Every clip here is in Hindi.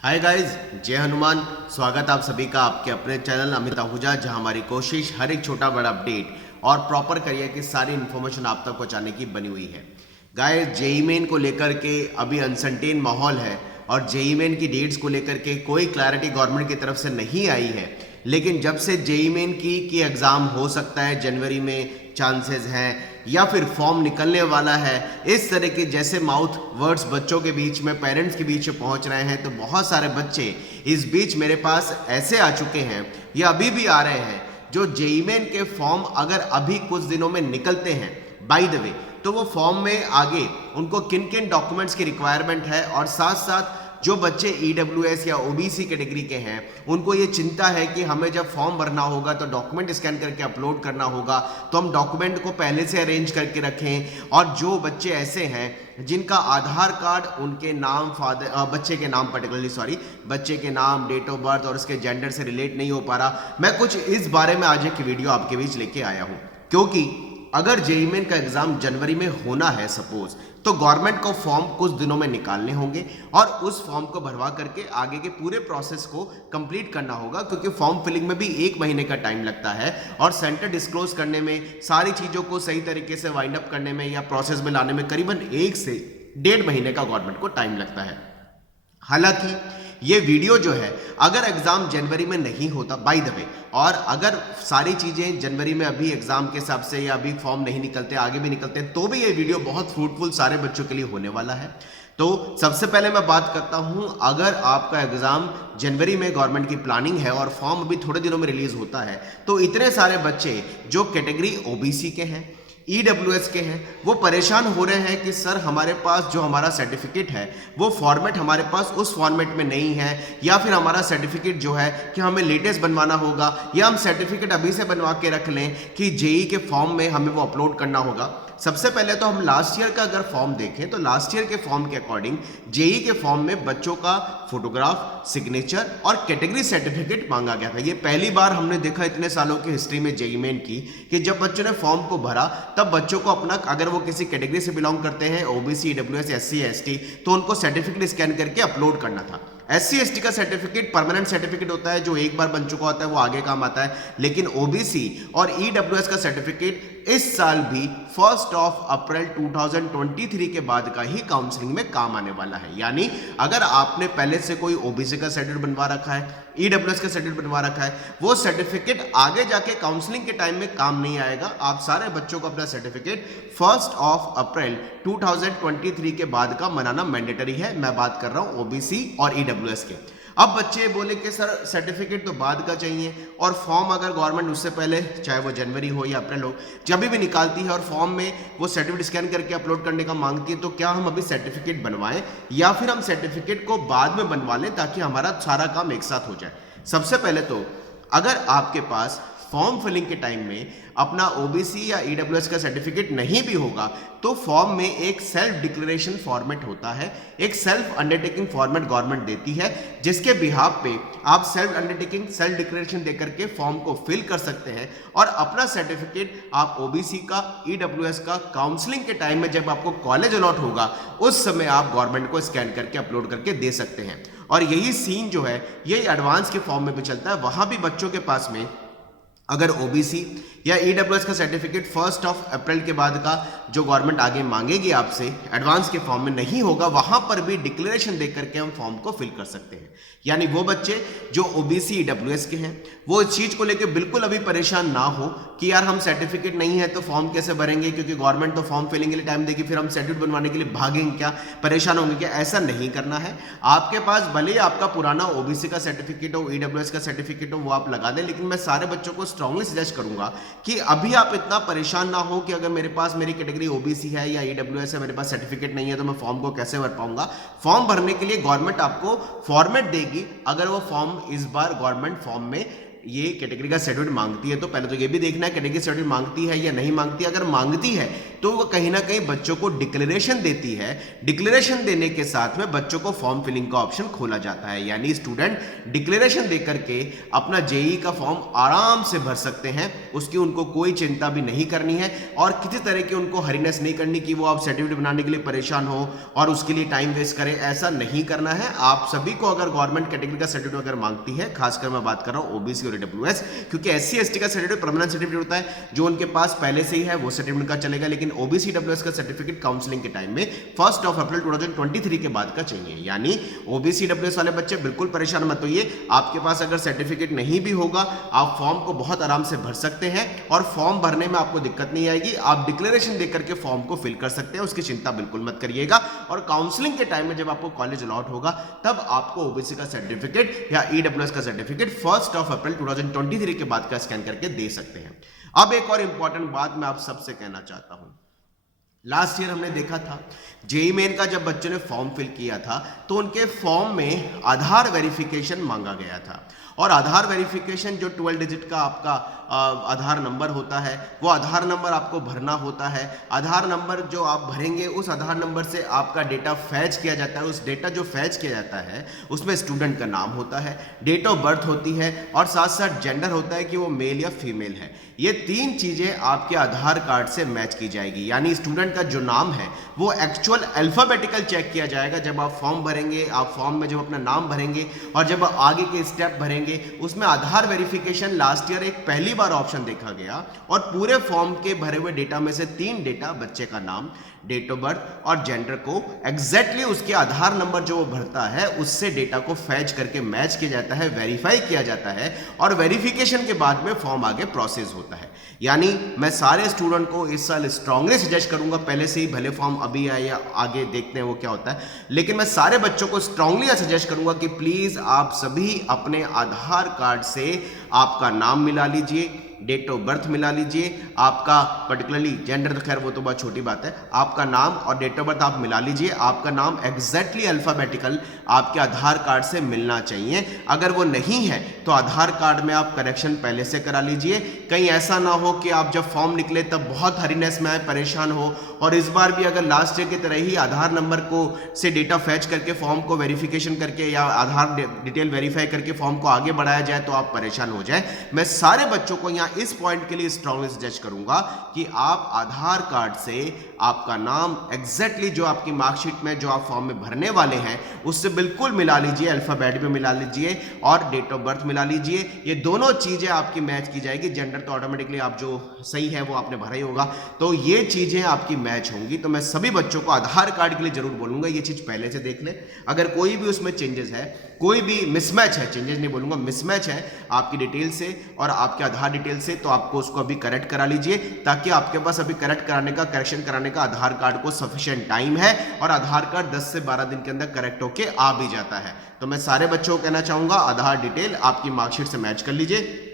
हाय गाइस, जय हनुमान। स्वागत आप सभी का आपके अपने चैनल अमित आहूजा, जहां हमारी कोशिश हर एक छोटा बड़ा अपडेट और प्रॉपर करियर की सारी इन्फॉर्मेशन आप तक पहुंचाने की बनी हुई है। गाइस, जेईई मेन को लेकर के अभी अनसर्टेन माहौल है और जेईई मेन की डेट्स को लेकर के कोई क्लैरिटी गवर्नमेंट की तरफ से नहीं आई है। लेकिन जब से जेईई मेन की एग्ज़ाम हो सकता है जनवरी में, चांसेस हैं, या फिर फॉर्म निकलने वाला है, इस तरह के जैसे माउथ वर्ड्स बच्चों के बीच में, पेरेंट्स के बीच में पहुंच रहे हैं, तो बहुत सारे बच्चे इस बीच मेरे पास ऐसे आ चुके हैं या अभी भी आ रहे हैं जो जेईई मेन के फॉर्म अगर अभी कुछ दिनों में निकलते हैं, बाय द वे, तो वो फॉर्म में आगे उनको किन किन डॉक्यूमेंट्स की रिक्वायरमेंट है, और साथ साथ जो बच्चे ईडब्ल्यूएस या ओबीसी कैटेगरी के हैं उनको ये चिंता है कि हमें जब फॉर्म भरना होगा तो डॉक्यूमेंट स्कैन करके अपलोड करना होगा, तो हम डॉक्यूमेंट को पहले से अरेंज करके रखें। और जो बच्चे ऐसे हैं जिनका आधार कार्ड उनके नाम, बच्चे के नाम पर्टिकुलरली बच्चे के नाम, डेट ऑफ बर्थ और उसके जेंडर से रिलेट नहीं हो पा रहा, मैं कुछ इस बारे में आज एक वीडियो आपके बीच लेके आया हूँ। क्योंकि अगर जेईई मेन का एग्जाम जनवरी में होना है सपोज, तो गवर्नमेंट को फॉर्म कुछ दिनों में निकालने होंगे और उस फॉर्म को भरवा करके आगे के पूरे प्रोसेस को कंप्लीट करना होगा, क्योंकि फॉर्म फिलिंग में भी 1 महीने का टाइम लगता है और सेंटर डिस्क्लोज करने में, सारी चीज़ों को सही तरीके से वाइंड अप करने में या प्रोसेस में लाने में करीबन 1 से 1.5 महीने का गवर्नमेंट को टाइम लगता है। हालांकि ये वीडियो जो है, अगर एग्जाम जनवरी में नहीं होता, बाय द वे, और अगर सारी चीज़ें जनवरी में अभी एग्जाम के हिसाब से या अभी फॉर्म नहीं निकलते, आगे भी निकलते हैं, तो भी ये वीडियो बहुत फ्रूटफुल सारे बच्चों के लिए होने वाला है। तो सबसे पहले मैं बात करता हूं, अगर आपका एग्जाम जनवरी में गवर्नमेंट की प्लानिंग है और फॉर्म अभी थोड़े दिनों में रिलीज होता है, तो इतने सारे बच्चे जो कैटेगरी ओबीसी के हैं, ईडब्ल्यूएस के हैं, वो परेशान हो रहे हैं कि सर हमारे पास जो हमारा सर्टिफिकेट है वो फॉर्मेट हमारे पास उस फॉर्मेट में नहीं है, या फिर हमारा सर्टिफिकेट जो है कि हमें लेटेस्ट बनवाना होगा, या हम सर्टिफिकेट अभी से बनवा के रख लें कि जेईई के फॉर्म में हमें वो अपलोड करना होगा। सबसे पहले तो हम लास्ट ईयर का अगर फॉर्म देखें तो लास्ट ईयर के फॉर्म के अकॉर्डिंग जेईई के फॉर्म में बच्चों का फोटोग्राफ, सिग्नेचर और कैटेगरी सर्टिफिकेट मांगा गया था। ये पहली बार हमने देखा इतने सालों की हिस्ट्री में जेईई मेन की कि जब बच्चों ने फॉर्म को भरा तब बच्चों को अपना, अगर वो किसी कैटेगरी से बिलोंग करते हैं, ओबीसी, ईडब्ल्यूएस, एससी, एसटी, तो उनको सर्टिफिकेट स्कैन करके अपलोड करना था। एससी एसटी का सर्टिफिकेट परमानेंट सर्टिफिकेट होता है, जो एक बार बन चुका होता है वो आगे काम आता है। लेकिन ओबीसी और ईडब्ल्यूएस का सर्टिफिकेट इस साल भी 1 अप्रैल 2023 के बाद का ही काउंसलिंग में काम आने वाला है। यानी अगर आपने पहले से कोई ओबीसी का सर्टिफिकेट बनवा रखा है, ईडब्ल्यूएस का सर्टिफिकेट बनवा रखा है, वो सर्टिफिकेट आगे जाके काउंसलिंग के टाइम में काम नहीं आएगा। आप सारे बच्चों को अपना सर्टिफिकेट 1 अप्रैल 2023 के बाद का मनाना मैंडेटरी है। मैं बात कर रहा हूं ओबीसी और ईडब्ल्यूएस के। अब बच्चे बोले कि सर सर्टिफिकेट तो बाद का चाहिए, और फॉर्म अगर गवर्नमेंट उससे पहले, चाहे वो जनवरी हो या अप्रैल हो, जब भी निकालती है और फॉर्म में वो सर्टिफिकेट स्कैन करके अपलोड करने का मांगती है, तो क्या हम अभी सर्टिफिकेट बनवाएं या फिर हम सर्टिफिकेट को बाद में बनवा लें ताकि हमारा सारा काम एक साथ हो जाए। सबसे पहले तो अगर आपके पास फॉर्म फिलिंग के टाइम में अपना ओबीसी या ईडब्ल्यूएस का सर्टिफिकेट नहीं भी होगा, तो फॉर्म में एक सेल्फ डिक्लेरेशन फॉर्मेट होता है, एक सेल्फ अंडरटेकिंग फॉर्मेट गवर्नमेंट देती है, जिसके बिहाफ पे आप सेल्फ अंडरटेकिंग, सेल्फ डिक्लेरेशन देकर के फॉर्म को फिल कर सकते हैं और अपना सर्टिफिकेट आप ओबीसी का, ईडब्ल्यूएस का काउंसलिंग के टाइम में जब आपको कॉलेज अलॉट होगा उस समय आप गवर्नमेंट को स्कैन करके अपलोड करके दे सकते हैं। और यही सीन जो है ये एडवांस के फॉर्म में भी चलता है। वहां भी बच्चों के पास में अगर ओबीसी या ईडब्ल्यूएस का सर्टिफिकेट 1 अप्रैल के बाद का जो गवर्नमेंट आगे मांगेगी आपसे एडवांस के फॉर्म में नहीं होगा, वहां पर भी डिक्लेरेशन देकर करके हम फॉर्म को फिल कर सकते हैं। यानी वो बच्चे जो ओबीसी, ईडब्ल्यूएस के हैं, वो इस चीज को लेकर बिल्कुल अभी परेशान ना हो कि यार हम सर्टिफिकेट नहीं है तो फॉर्म कैसे भरेंगे, क्योंकि गवर्नमेंट तो फॉर्म फिलिंग के लिए टाइम देगी, फिर हम सर्टिफिकेट बनवाने के लिए भागेंगे क्या, परेशान होंगे क्या। ऐसा नहीं करना है। आपके पास भले ही आपका पुराना ओबीसी का सर्टिफिकेट हो, ईडब्ल्यूएस का सर्टिफिकेट हो, वो आप लगा दें, लेकिन मैं सारे बच्चों को स्ट्रांगली सजेस्ट करूंगा कि अभी आप इतना परेशान ना हो कि अगर मेरे पास मेरी कैटेगरी ओबीसी है या ईडब्ल्यूएस है, मेरे पास सर्टिफिकेट नहीं है, तो मैं फॉर्म को कैसे भर पाऊंगा। फॉर्म भरने के लिए गवर्नमेंट आपको फॉर्मेट देगी। अगर वो फॉर्म इस बार गवर्नमेंट फॉर्म में ये कैटेगरी का सर्टिफिकेट मांगती है, तो पहले तो ये भी देखना है कैटेगरी सर्टिफिकेट मांगती है या नहीं मांगती है। अगर मांगती है तो वो कहीं ना कहीं बच्चों को डिक्लेरेशन देती है। डिक्लेरेशन देने के साथ में बच्चों को फॉर्म फिलिंग का ऑप्शन खोला जाता है, यानी स्टूडेंट डिक्लेरेशन देकर के अपना जेईई का फॉर्म आराम से भर सकते हैं। उसकी उनको कोई चिंता भी नहीं करनी है और किसी तरह की उनको हरीनेस नहीं करनी कि वो आप सर्टिफिकेट बनाने के लिए परेशान हो और उसके लिए टाइम वेस्ट करें, ऐसा नहीं करना है। आप सभी को अगर गवर्नमेंट कैटेगरी का सर्टिफिकेट अगर मांगती है, खासकर मैं बात कर रहा हूं ओबीसी और ईडब्ल्यूएस, क्योंकि एससी एसटी का सर्टिफिकेट परमानेंट सर्टिफिकेट होता है, जो उनके पास पहले से ही है वो सर्टिफिकेट का चलेगा। लेकिन ओबीसी ईडब्ल्यूएस का सर्टिफिकेट काउंसलिंग के टाइम में 1 अप्रैल 2023 के बाद का चाहिए, यानी ओबीसी ईडब्ल्यूएस वाले बच्चे बिल्कुल परेशान मत होइए। आपके पास अगर सर्टिफिकेट नहीं भी होगा, आप फॉर्म को बहुत आराम से भर सकते हैं और फॉर्म भरने में आपको दिक्कत नहीं आएगी। आप डिक्लेरेशन देकर के फॉर्म को फिल कर सकते हैं, उसकी चिंता बिल्कुल मत करिएगा। और काउंसलिंग के टाइम में जब आपको कॉलेज अलॉट होगा, तब आपको ओबीसी का सर्टिफिकेट या ईडब्ल्यूएस का सर्टिफिकेट 1 अप्रैल 2023 के बाद का स्कैन करके दे सकते हैं। अब एक और इंपॉर्टेंट बात मैं आप सबसे कहना चाहता हूं। लास्ट ईयर हमने देखा था जेईई मेन का जब बच्चों ने फॉर्म फिल किया था तो उनके फॉर्म में आधार वेरिफिकेशन मांगा गया था। और आधार वेरिफिकेशन जो 12 डिजिट का आपका आधार नंबर होता है, वो आधार नंबर आपको भरना होता है। आधार नंबर जो आप भरेंगे, उस आधार नंबर से आपका डेटा फैच किया जाता है। उस डेटा जो फैच किया जाता है उसमें स्टूडेंट का नाम होता है, डेट ऑफ बर्थ होती है और साथ साथ जेंडर होता है कि वो मेल या फीमेल है। ये 3 चीजें आपके आधार कार्ड से मैच की जाएगी, यानी स्टूडेंट का जो नाम है वो एक्चुअल अल्फाबेटिकल चेक किया जाएगा जब आप फॉर्म भरेंगे। आप फॉर्म में जब अपना नाम भरेंगे और जब आगे के स्टेप भरेंगे, उसमें आधार वेरिफिकेशन लास्ट ईयर एक पहली बार ऑप्शन देखा गया और पूरे फॉर्म के भरे हुए डेटा में से 3 डेटा, बच्चे का नाम, डेट ऑफ बर्थ और जेंडर को एग्जैक्टली उसके आधार नंबर जो वो भरता है उससे डेटा को फैच करके मैच किया जाता है, वेरीफाई किया जाता है और वेरिफिकेशन के बाद में फॉर्म आगे प्रोसेस होता है। यानी मैं सारे स्टूडेंट को इस साल स्ट्रांगली सजेस्ट करूंगा, पहले से ही भले फॉर्म अभी आए या आगे देखते हैं वो क्या होता है, लेकिन मैं सारे बच्चों को स्ट्रांगली सजेस्ट करूंगा कि प्लीज आप सभी अपने आधार कार्ड से आपका नाम मिला लीजिए, डेट ऑफ बर्थ मिला लीजिए, आपका पर्टिकुलरली जेंडर तो खैर वो तो बहुत छोटी बात है, आपका नाम और डेट ऑफ बर्थ आप मिला लीजिए। आपका नाम एग्जैक्टली अल्फाबेटिकल आपके आधार कार्ड से मिलना चाहिए। अगर वो नहीं है तो आधार कार्ड में आप करेक्शन पहले से करा लीजिए। कहीं ऐसा ना हो कि आप जब फॉर्म निकले तब बहुत हरीनेस में आए, परेशान हो और इस बार भी अगर लास्ट ईयर की तरह ही आधार नंबर को से डेटा फैच करके फॉर्म को वेरिफिकेशन करके या आधार डिटेल वेरीफाई करके फॉर्म को आगे बढ़ाया जाए तो आप परेशान हो जाए। मैं सारे बच्चों को यहाँ इस पॉइंट के लिए स्ट्रांगली सजेस्ट करूंगा कि आप आधार कार्ड से आपका नाम एग्जैक्टली जो आपकी मार्कशीट में जो आप फॉर्म में भरने वाले हैं उससे बिल्कुल मिला लीजिए, अल्फाबेट में मिला लीजिए और डेट ऑफ बर्थ मिला लीजिए। ये दोनों चीजें आपकी मैच की जाएगी। जेंडर तो ऑटोमेटिकली आप जो सही है वो आपने भरा ही होगा, तो ये चीजें आपकी मैच होंगी। तो मैं सभी बच्चों को आधार कार्ड के लिए जरूर बोलूंगा ये चीज पहले से देख ले। अगर कोई भी उसमें चेंजेस है, कोई भी मिसमैच है, चेंजेस नहीं बोलूंगा, मिसमैच है आपकी डिटेल से और आपके आधार डिटेल से, तो आपको उसको अभी करेक्ट करा लीजिए, ताकि आपके पास अभी करेक्ट कराने का, करेक्शन कराने का आधार कार्ड को सफिशिएंट टाइम है और आधार कार्ड 10 से 12 दिन के अंदर करेक्ट होके आ भी जाता है। तो मैं सारे बच्चों को कहना चाहूंगा आधार डिटेल आपकी मार्कशीट से मैच कर लीजिए।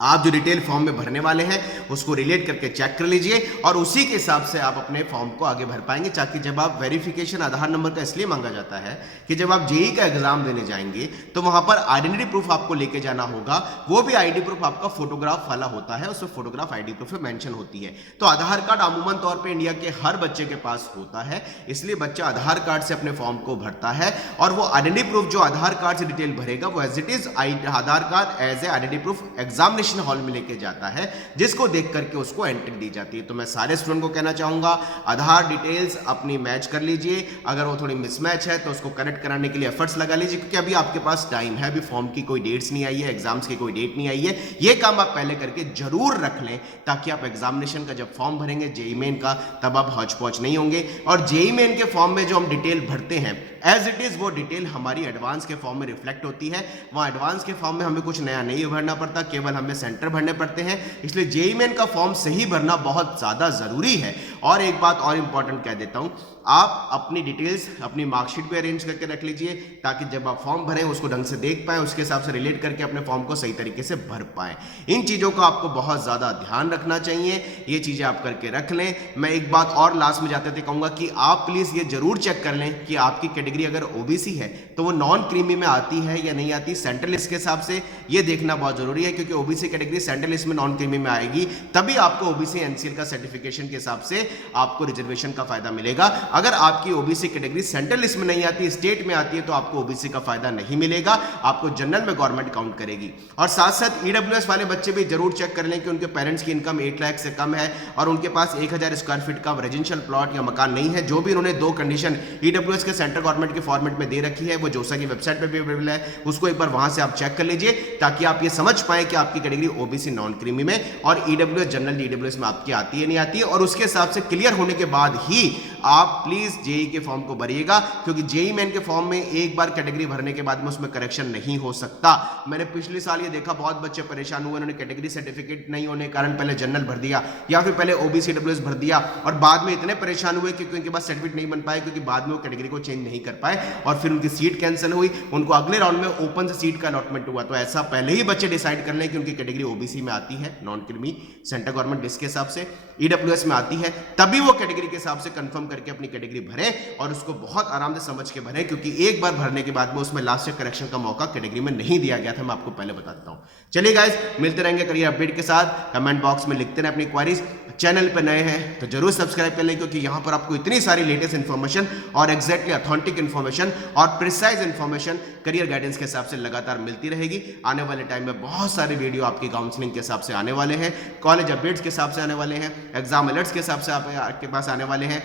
आप जो डिटेल फॉर्म में भरने वाले हैं उसको रिलेट करके चेक कर लीजिए और उसी के हिसाब से आप अपने फॉर्म को आगे भर पाएंगे। ताकि जब आप वेरिफिकेशन आधार नंबर का इसलिए मांगा जाता है कि जब आप जेईई का एग्जाम देने जाएंगे तो वहां पर आइडेंटिटी प्रूफ आपको लेके जाना होगा। वो भी आईडी प्रूफ आपका फोटोग्राफ वाला होता है, उसमें फोटोग्राफ आईडी प्रूफ में मेंशन होती है। तो आधार कार्ड अमूमन तौर पर इंडिया के हर बच्चे के पास होता है, इसलिए बच्चा आधार कार्ड से अपने फॉर्म को भरता है और वो आइडेंटिटी प्रूफ जो आधार कार्ड से डिटेल भरेगा वो as it is Aadhaar card as a identity proof examination hall में लेके जाता है, जिसको देख करके उसको एंट्री दी जाती है। तो मैं सारे स्टूडेंट को कहना चाहूंगा आधार डिटेल्स अपनी मैच कर लीजिए। अगर वो थोड़ी मिसमैच है तो उसको करेक्ट कराने के लिए एफर्ट्स लगा लीजिए, क्योंकि अभी आपके पास टाइम है। अभी फॉर्म की कोई डेट्स नहीं आई है, एग्जाम्स की कोई डेट नहीं आई है। ये काम आप पहले करके जरूर रख लें ताकि आप एग्जामिनेशन का जब फॉर्म भरेंगे जेईई मेन का, तब आप हौच पौच नहीं होंगे। और जेईई मेन के फॉर्म में जो हम डिटेल भरते हैं एज इट इज वो डिटेल हमारी एडवांस के फॉर्म में रिफ्लेक्ट होती है। वहां एडवांस के फॉर्म में हमें कुछ नया नहीं भरना पड़ता, केवल हमें सेंटर भरने पड़ते हैं, इसलिए जेईई मेन का फॉर्म सही भरना बहुत ज़्यादा ज़रूरी है। और एक बात और इंपॉर्टेंट कह देता हूँ, आप अपनी डिटेल्स, अपनी मार्कशीट भी अरेंज करके रख लीजिए, ताकि जब आप फॉर्म भरें उसको ढंग से देख पाएं, उसके हिसाब से रिलेट करके अपने फॉर्म को सही तरीके से भर पाएं। इन चीज़ों का आपको बहुत ज़्यादा ध्यान रखना चाहिए, ये चीज़ें आप करके रख लें। मैं एक बात और लास्ट में जाते थे कहूँगा कि आप प्लीज़ ये जरूर चेक कर लें कि आपकी कैटेगरी अगर ओबीसी है तो वो नॉन क्रीमी में आती है या नहीं आती सेंट्रल लिस्ट के हिसाब से, ये देखना बहुत जरूरी है, क्योंकि ओबीसी कैटेगरी सेंट्रल लिस्ट में नॉन क्रीमी में आएगी तभी आपको ओबीसी एनसीएल का सर्टिफिकेशन के हिसाब से आपको रिजर्वेशन का फायदा मिलेगा। अगर आपकी ओबीसी कैटेगरी सेंट्रल लिस्ट में नहीं आती, स्टेट में आती है, तो आपको ओबीसी का फायदा नहीं मिलेगा, आपको जनरल में गवर्नमेंट काउंट करेगी। और साथ साथ ईडब्ल्यूएस वाले बच्चे भी जरूर चेक कर लें कि उनके पेरेंट्स की इनकम 1 लाख से कम है और उनके पास 1000 स्क्वायर फीट का रेजिडेंशियल प्लॉट या मकान नहीं है। जो भी उन्होंने 2 कंडीशन ईडब्ल्यूएस के सेंट्रल गवर्नमेंट के फॉर्मेट में दे रखी है, वो जोसा की वेबसाइट पे भी अवेलेबल है, उसको एक बार वहां से आप चेक कर लीजिए, ताकि आप ये समझ पाए कि आपकी कैटेगरी ओबीसी नॉन क्रीमी में और ईडब्ल्यूएस जनरल ईडब्ल्यूएस में आपकी आती है नहीं आती है। और उसके हिसाब से क्लियर होने के बाद ही आप प्लीज जेईई के फॉर्म को भरिएगा, क्योंकि जेईई मेन के फॉर्म में एक बार कैटेगरी भरने के बाद में उसमें करेक्शन नहीं हो सकता। मैंने पिछले साल ये देखा, बहुत बच्चे परेशान हुए, उन्होंने कैटेगरी सर्टिफिकेट नहीं होने के कारण पहले जनरल भर दिया या फिर पहले ओबीसी डब्ल्यूएस भर दिया और बाद में इतने परेशान हुए क्योंकि उनके पास सर्टिफिकेट नहीं बन पाए, क्योंकि बाद में वो कैटेगरी को चेंज नहीं कर पाए और फिर उनकी सीट कैंसिल हुई, उनको अगले राउंड में ओपन से सीट का अलॉटमेंट हुआ। तो ऐसा पहले ही बच्चे डिसाइड कर लें कि उनकी कैटेगरी ओबीसी में आती है non creamy central government list के हिसाब से, ईडब्ल्यूएस में आती है, तभी वो कैटेगरी के हिसाब से कंफर्म करके अपनी कैटेगरी भरें और उसको बहुत आराम से समझ के भरें, क्योंकि एक बार भरने के बाद में उसमें लास्ट से करेक्शन का मौका कैटेगरी में नहीं दिया गया था, मैं आपको पहले बता देता हूं। चलिए गाइस, मिलते रहेंगे करियर अपडेट के साथ। कमेंट बॉक्स में लिखते रहें अपनी क्वेरीज। चैनल पर नए हैं तो जरूर सब्सक्राइब कर लें, क्योंकि यहां पर आपको इतनी सारी लेटेस्ट इंफॉर्मेशन और एग्जैक्टली ऑथेंटिक इंफॉर्मेशन और प्रिसाइज इंफॉर्मेशन करियर गाइडेंस के हिसाब से लगातार मिलती रहेगी। आने वाले टाइम में बहुत सारे वीडियो आपकी काउंसलिंग के हिसाब से आने वाले हैं, कॉलेज अपडेट्स के हिसाब से आने वाले हैं, एग्जाम अलर्ट्स के हिसाब से आपके पास आने वाले हैं,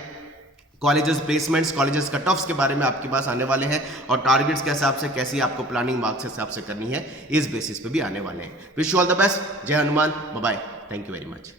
colleges placements, colleges cut offs के बारे में आपके पास आने वाले हैं और टारगेट्स के हिसाब से कैसी आपको प्लानिंग मार्क्स के हिसाब से करनी है, इस बेसिस पे भी आने वाले हैं। Wish you all the best. जय Hanuman, bye bye, thank you very much.